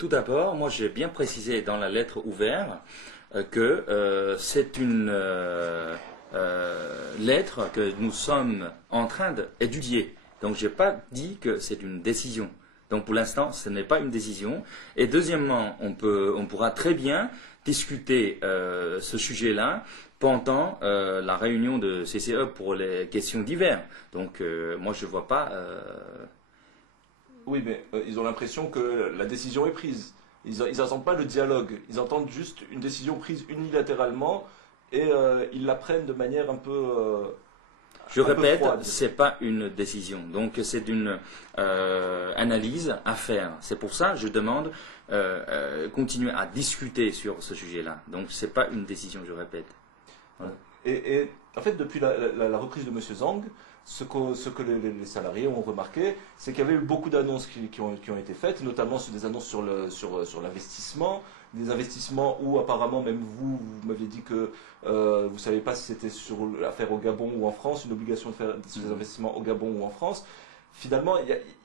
Tout d'abord, moi j'ai bien précisé dans la lettre ouverte que c'est une lettre que nous sommes en train d'étudier. Donc je n'ai pas dit que c'est une décision. Donc pour l'instant, ce n'est pas une décision. Et deuxièmement, on pourra très bien discuter ce sujet-là pendant la réunion de CCE pour les questions d'hiver. Donc moi je ne vois pas... Oui, mais ils ont l'impression que la décision est prise. Ils n'entendent pas le dialogue. Ils entendent juste une décision prise unilatéralement et ils la prennent de manière un peu Je un peu répète, froide. ce n'est pas une décision. Donc c'est une analyse à faire. C'est pour ça que je demande continuer à discuter sur ce sujet-là. Donc ce n'est pas une décision, je répète. Voilà. Et en fait, depuis la reprise de Monsieur Zhang, ce que les salariés ont remarqué, c'est qu'il y avait eu beaucoup d'annonces qui ont été faites, notamment sur des annonces sur l'investissement, des investissements où apparemment même vous m'aviez dit que vous ne saviez pas si c'était sur l'affaire au Gabon ou en France, une obligation de faire des investissements au Gabon ou en France. Finalement,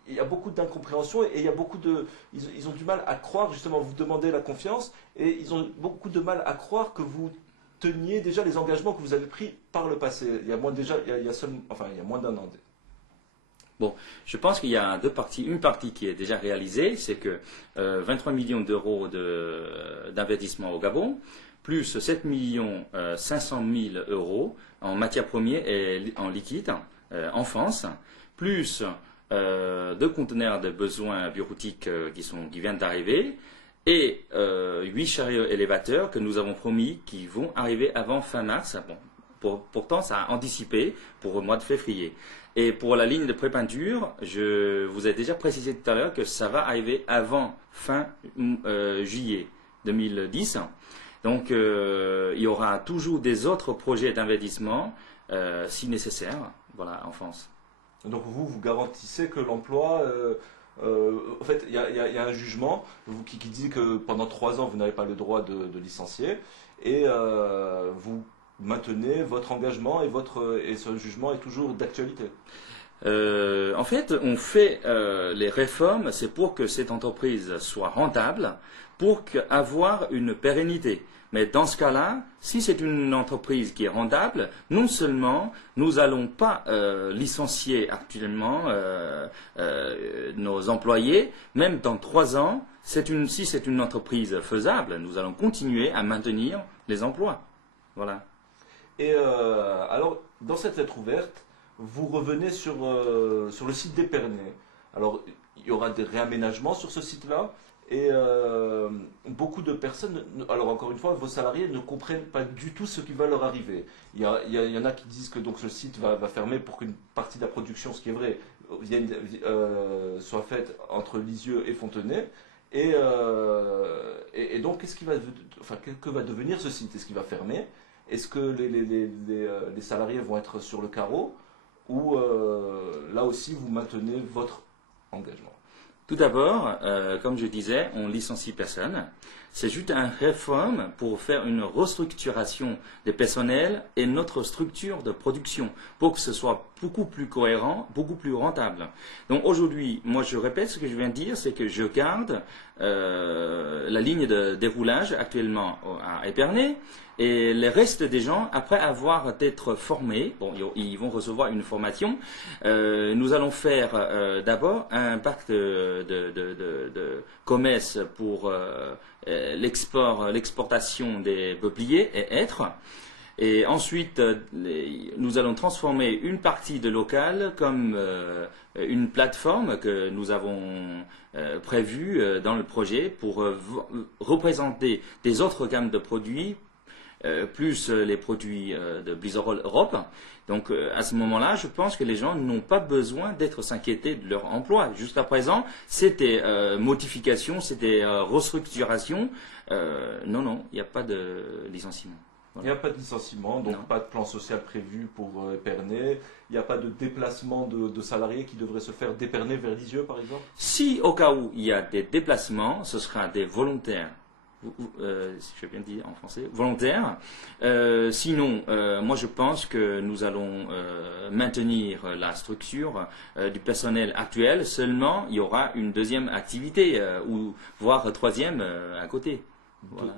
il y a beaucoup d'incompréhension et il y a beaucoup de... Ils ont du mal à croire, justement, vous demandez la confiance et ils ont beaucoup de mal à croire que vous teniez déjà les engagements que vous avez pris par le passé. Il y a moins déjà, il y a il y a moins d'un an. Bon, je pense qu'il y a deux parties. Une partie qui est déjà réalisée, c'est que 23 millions d'euros d'investissement au Gabon, plus 7 millions 500 000 euros en matières premières et en liquide en France, plus deux conteneurs de besoins bureautiques qui viennent d'arriver, et 8 chariots élévateurs que nous avons promis qui vont arriver avant fin mars. Bon, pourtant, ça a anticipé pour le mois de février. Et pour la ligne de prépeinture, je vous ai déjà précisé tout à l'heure que ça va arriver avant fin juillet 2010. Donc, il y aura toujours des autres projets d'investissement si nécessaire, voilà, en France. Donc vous garantissez que l'emploi... en fait, il y a un jugement qui dit que pendant 3 ans, vous n'avez pas le droit de licencier et vous maintenez votre engagement et ce jugement est toujours d'actualité. En fait, on fait les réformes, c'est pour que cette entreprise soit rentable, pour avoir une pérennité. Mais dans ce cas-là, si c'est une entreprise qui est rentable, non seulement nous n'allons pas licencier actuellement nos employés, même dans 3 ans, si c'est une entreprise faisable, nous allons continuer à maintenir les emplois. Voilà. Et alors, dans cette lettre ouverte, vous revenez sur le site d'Épernay. Alors, il y aura des réaménagements sur ce site-là. Et beaucoup de personnes, alors encore une fois, vos salariés ne comprennent pas du tout ce qui va leur arriver. Il y en a qui disent que donc ce site va fermer pour qu'une partie de la production, ce qui est vrai, soit faite entre Lisieux et Fontenay. Et donc, que va devenir ce site? Est-ce qu'il va fermer? Est-ce que les salariés vont être sur le carreau? Ou là aussi, vous maintenez votre engagement? Tout d'abord, comme je disais, on licencie personne. C'est juste une réforme pour faire une restructuration des personnels et notre structure de production pour que ce soit beaucoup plus cohérent, beaucoup plus rentable. Donc aujourd'hui, moi je répète ce que je viens de dire, c'est que je garde la ligne de déroulage actuellement à Épernay et le reste des gens, après avoir été formés, bon, ils vont recevoir une formation. Nous allons faire d'abord un pacte de commerce pour l'exportation des peupliers et hêtres. Et ensuite, nous allons transformer une partie de local comme une plateforme que nous avons prévue dans le projet pour représenter des autres gammes de produits, plus les produits de Blizzard Europe. Donc à ce moment-là, je pense que les gens n'ont pas besoin d'être s'inquiéter de leur emploi. Jusqu'à présent, c'était modification, c'était restructuration. Non, il n'y a pas de licenciement. Voilà. Il n'y a pas de licenciement, donc non. Pas de plan social prévu pour Épernay. Il n'y a pas de déplacement de salariés qui devraient se faire d'Épernay vers Lisieux, par exemple? Si au cas où il y a des déplacements, ce sera des volontaires. si je bien dit en français, volontaire. Sinon, moi je pense que nous allons maintenir la structure du personnel actuel, seulement il y aura une deuxième activité, ou voire troisième à côté. Voilà.